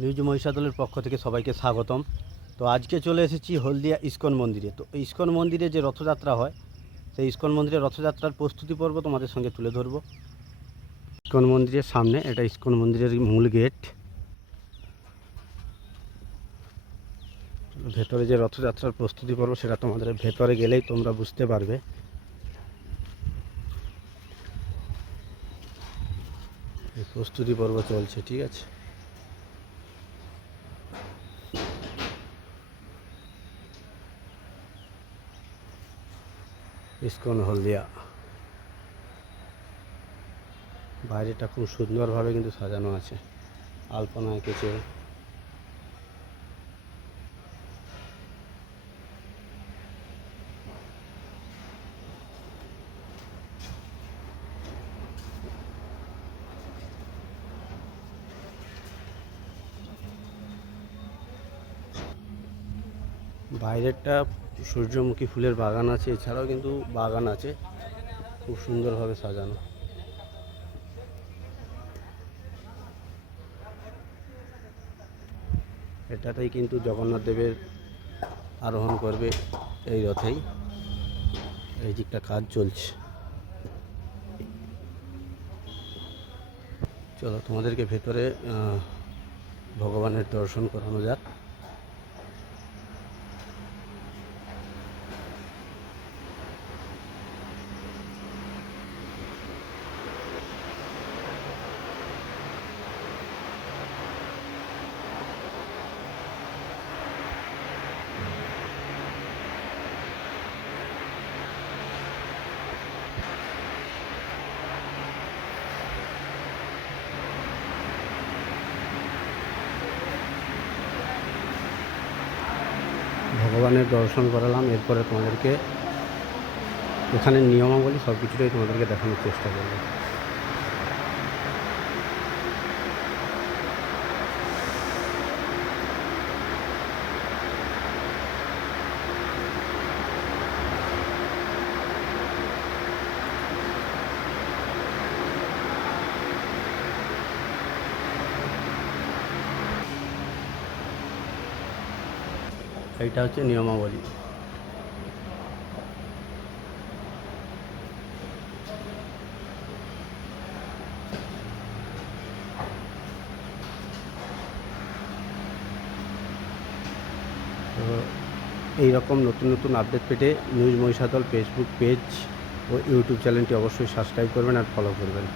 News মহিষাদলের পক্ষ থেকে সবাইকে স্বাগতম। তো আজকে চলে এসেছি হলদিয়া ইস্কন মন্দিরে। তো ইস্কন মন্দিরে যে রথযাত্রা হয়, সেই ইস্কন মন্দিরের রথযাত্রার প্রস্তুতি পর্ব তোমাদের সঙ্গে তুলে ধরব। ইস্কন মন্দিরের সামনে, এটা ইস্কন মন্দিরের মূল গেট। ভেতরে যে রথযাত্রার প্রস্তুতি পর্ব, সেটা তোমাদের ভেতরে গেলেই তোমরা বুঝতে পারবে। এই প্রস্তুতি পর্ব চলছে, ঠিক আছে। ইস্কন হলদিয়া বাইরেটা খুব সুন্দরভাবে কিন্তু সাজানো আছে, আলপনা এঁকেছে। বাইরেরটা সূর্যমুখী ফুলের বাগান আছে, এছাড়াও কিন্তু বাগান আছে, খুব সুন্দরভাবে সাজানো। এটাতেই কিন্তু জগন্নাথ দেবের আরোহণ করবে এই রথেই। এই দিকটা কাজ চলছে। চলো তোমাদেরকে ভেতরে ভগবানের দর্শন করানো যাক। ভগবানের দর্শন করালাম, এরপরে তোমাদেরকে এখানে নিয়মাবলী সব কিছুটাই তোমাদেরকে দেখানোর চেষ্টা করব। এইটা হচ্ছে নিয়মাবলী। তো এইরকম নতুন নতুন আপডেট পেতে নিউজ মহিষাদল ফেসবুক পেজ ও ইউটিউব চ্যানেলটি অবশ্যই সাবস্ক্রাইব করবেন আর ফলো করবেন।